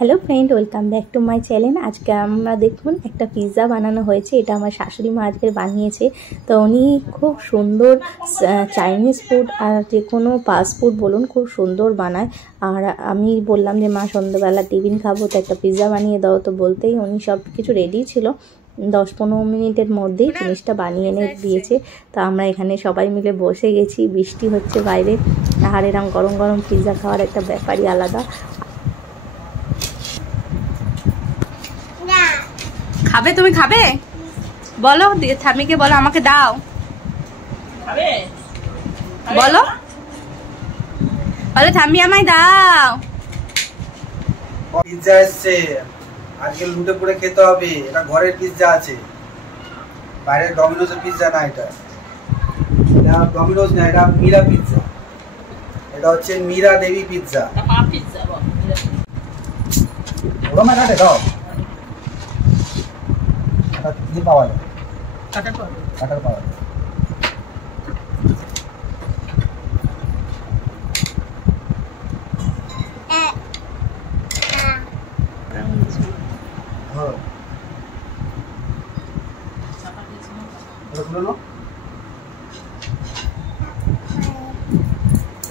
Hello friend welcome back to my channel. आज के আমরা দেখুন একটা পিৎজা বানানো হয়েছে। এটা আমার শাশুড়ি মা আজকে বানিয়েছে। তো উনি খুব সুন্দর চাইনিজ ফুড আর যে কোনো ফাস্ট ফুড বলুন খুব সুন্দর বানায়। আর আমি বললাম যে মা সন্ধ্যাবেলা টিফিন খাবো, তো একটা পিৎজা বানিয়ে দাও। তো বলতেই উনি সব কিছু রেডি ছিল, 10-15 মিনিটের মধ্যেই জিনিসটা বানিয়ে এনে দিয়েছে। তো আমরা এখানে সবাই মিলে বসে গেছি, বৃষ্টি হচ্ছে বাইরে, আর এরকম গরম গরম পিৎজা খাওয়ার একটা ব্যাপারই আলাদা। খাবে তুমি খাবে? বলো ঠামিকে, বলো আমাকে দাও, বলো বলো ঠামি আমায় দাও। পিৎজা এসছে, আজকে লুটে পুড়ে খেতে হবে। এটা ঘরের পিৎজা আছে, বাইরের ডমিনোজের পিৎজা না। এটা ডমিনোজ না, এটা মীরা পিৎজা। এটা হচ্ছে মীরা দেবী পিৎজা। ওরা মাথাতে দাও, কি পাওয়া যায়? কাটার পাওয়া যায়।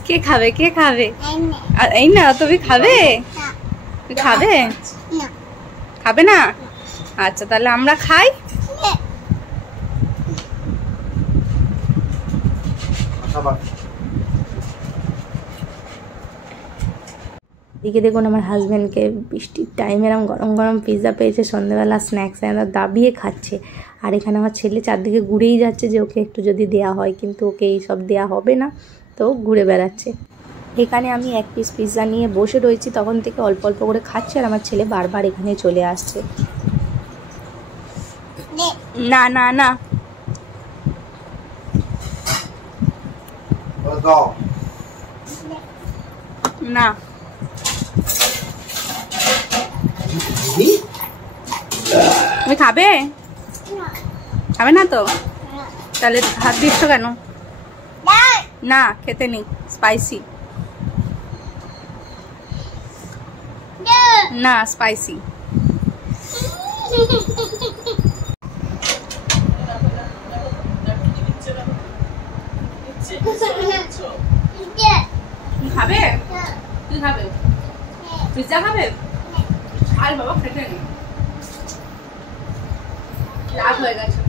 কে খাবে কে খাবে? এই না, তুমি খাবে? খাবে খাবে না? আচ্ছা তাহলে আমরা খাই। এদিকে দেখুন আমার হাজব্যান্ডকে বৃষ্টির টাইমে এরকম গরম গরম পিৎজা পেয়েছে, সন্ধ্যাবেলা স্ন্যাক্স দাবিয়ে খাচ্ছে। আর এখানে আমার ছেলে চারদিকে ঘুরেই যাচ্ছে যে ওকে একটু যদি দেয়া হয়, কিন্তু ওকে এইসব দেয়া হবে না, তো ঘুরে বেড়াচ্ছে। এখানে আমি এক পিস পিৎজা নিয়ে বসে রয়েছি, তখন থেকে অল্প অল্প করে খাচ্ছে, আর আমার ছেলে বারবার এখানে চলে আসছে। না না না, না তুমি খাবে? খাবে না তো? তাহলে হাত দিচ্ছ কেন? না খেতে নেই, স্পাইসি না, স্পাইসি। খাবে? তুই খাবে পিৎজা? খাবে? আর বাবা খেতে নেই, রাগ হয়ে গেছে,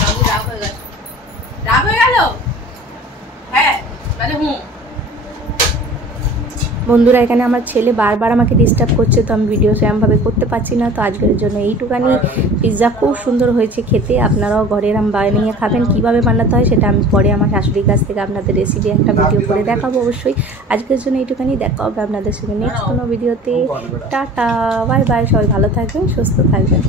বাবু রাগ হয়ে গেছে। রাগ হয়ে গেল? হ্যাঁ মানে বন্ধুরা, এখানে আমার ছেলে বারবার আমাকে ডিস্টার্ব করছে, তো আমি ভিডিও সেরকমভাবে করতে পারছি না। তো আজকের জন্য এইটুকানি। পিৎজা খুব সুন্দর হয়েছে খেতে। আপনারাও ঘরে এরকম বানিয়ে খাবেন। কিভাবে বানাতে হয় সেটা আমি পরে আমার শাশুড়ির কাছ থেকে আপনাদের রেসিপি একটা ভিডিও করে দেখাবো অবশ্যই। আজকের জন্য এইটুকানি, দেখা হবে আপনাদের সঙ্গে নেক্সট কোনো ভিডিওতে। টাটা, বাই বাই, সবাই ভালো থাকবেন, সুস্থ থাকবেন।